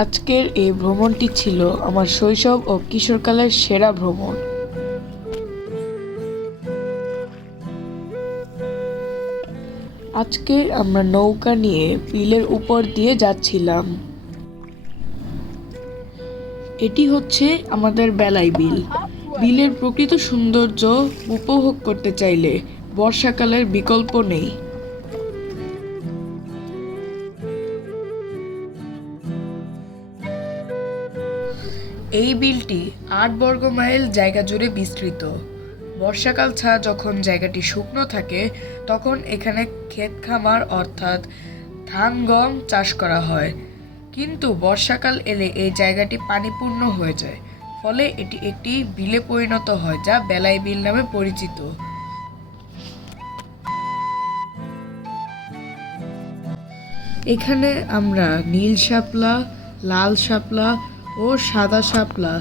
আজকের এই ভ্রমণটি ছিল আমার শৈশব ও কিশোরকালের সেরা ভ্রমণ। আজকে আমরা নৌকা নিয়ে বিলের উপর দিয়ে যাচ্ছিলাম। এটি হচ্ছে আমাদের বেলাই বিল। বিলের প্রকৃত সৌন্দর্য উপভোগ করতে চাইলে বর্ষাকালের বিকল্প নেই। এই বিলটি ৮ বর্গ মাইল জায়গা জুড়ে বিস্তৃত। বর্ষাকাল ছাড়া যখন জায়গাটি শুকনো থাকে তখন এখানে ক্ষেত খামার অর্থাৎ ধান গম চাষ করা হয়, কিন্তু বর্ষাকাল এলে এই জায়গাটি পানিপূর্ণ হয়ে যায়, ফলে এটি একটি বিলে পরিণত হয় যা বেলাই বিল নামে পরিচিত। এখানে আমরা নীল শাপলা, লাল শাপলা ও সাদা শাপলা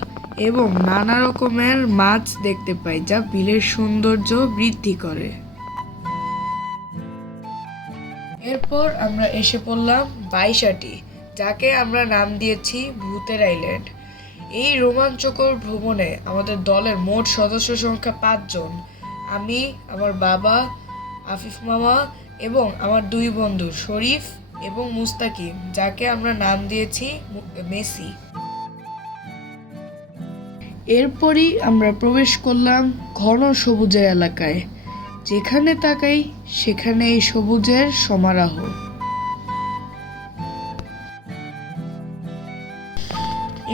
এবং নানা রকমের মাছ দেখতে পাই, যা বিলের সৌন্দর্য বৃদ্ধি করে। এরপর আমরা এসে পড়লাম বাইশাটি, যাকে আমরা নাম দিয়েছি ভূতের আইল্যান্ড। এই রোমাঞ্চকর ভ্রমণে আমাদের দলের মোট সদস্য সংখ্যা ৫ জন। আমি, আমার বাবা, আফিফ মামা এবং আমার ২ বন্ধু শরীফ এবং মুস্তাকিম, যাকে আমরা নাম দিয়েছি মেসি। এরপরই আমরা প্রবেশ করলাম ঘন সবুজের এলাকায়। যেখানে তাকাই সেখানে এই সবুজের সমারোহ।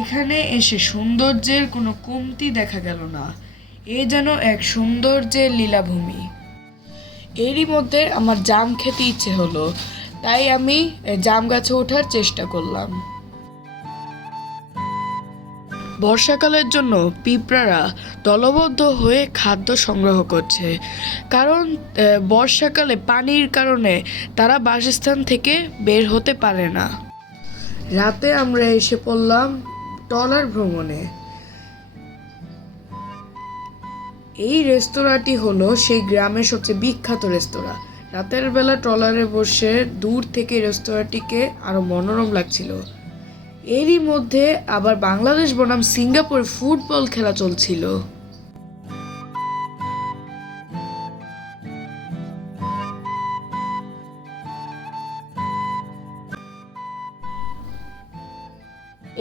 এখানে এসে সৌন্দর্যের কোনো কমতি দেখা গেল না। এ যেন এক সৌন্দর্যের লীলাভূমি। এরই মধ্যে আমার জাম খেতে ইচ্ছে হলো, তাই আমি জাম গাছে ওঠার চেষ্টা করলাম। বর্ষাকালের জন্য পিঁপড়ারা দলবদ্ধ হয়ে খাদ্য সংগ্রহ করছে, কারণ বর্ষাকালে পানির কারণে তারা বাসস্থান থেকে বের হতে পারে না। রাতে আমরা এসে পড়লাম ট্রলার ভ্রমণে। এই রেস্তোরাঁটি হলো সেই গ্রামের সবচেয়ে বিখ্যাত রেস্তোরাঁ। রাতের বেলা ট্রলারে বসে দূর থেকে রেস্তোরাঁটিকে আরো মনোরম লাগছিল। এরই মধ্যে আবার বাংলাদেশ বনাম সিঙ্গাপুর ফুটবল খেলা চলছিল।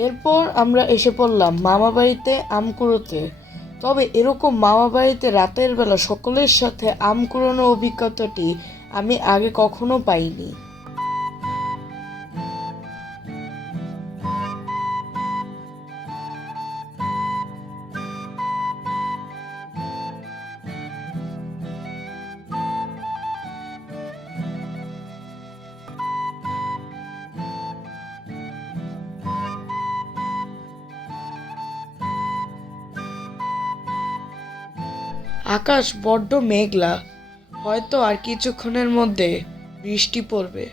এরপর আমরা এসে পড়লাম মামা বাড়িতে আম কুড়োতে। তবে এরকম মামা বাড়িতে রাতের বেলা সকলের সাথে আম কুড়োনোর অভিজ্ঞতাটি আমি আগে কখনো পাইনি। আকাশ বড্ড মেঘলা, হয়তো আর কিছুক্ষণের মধ্যে বৃষ্টি পড়বে।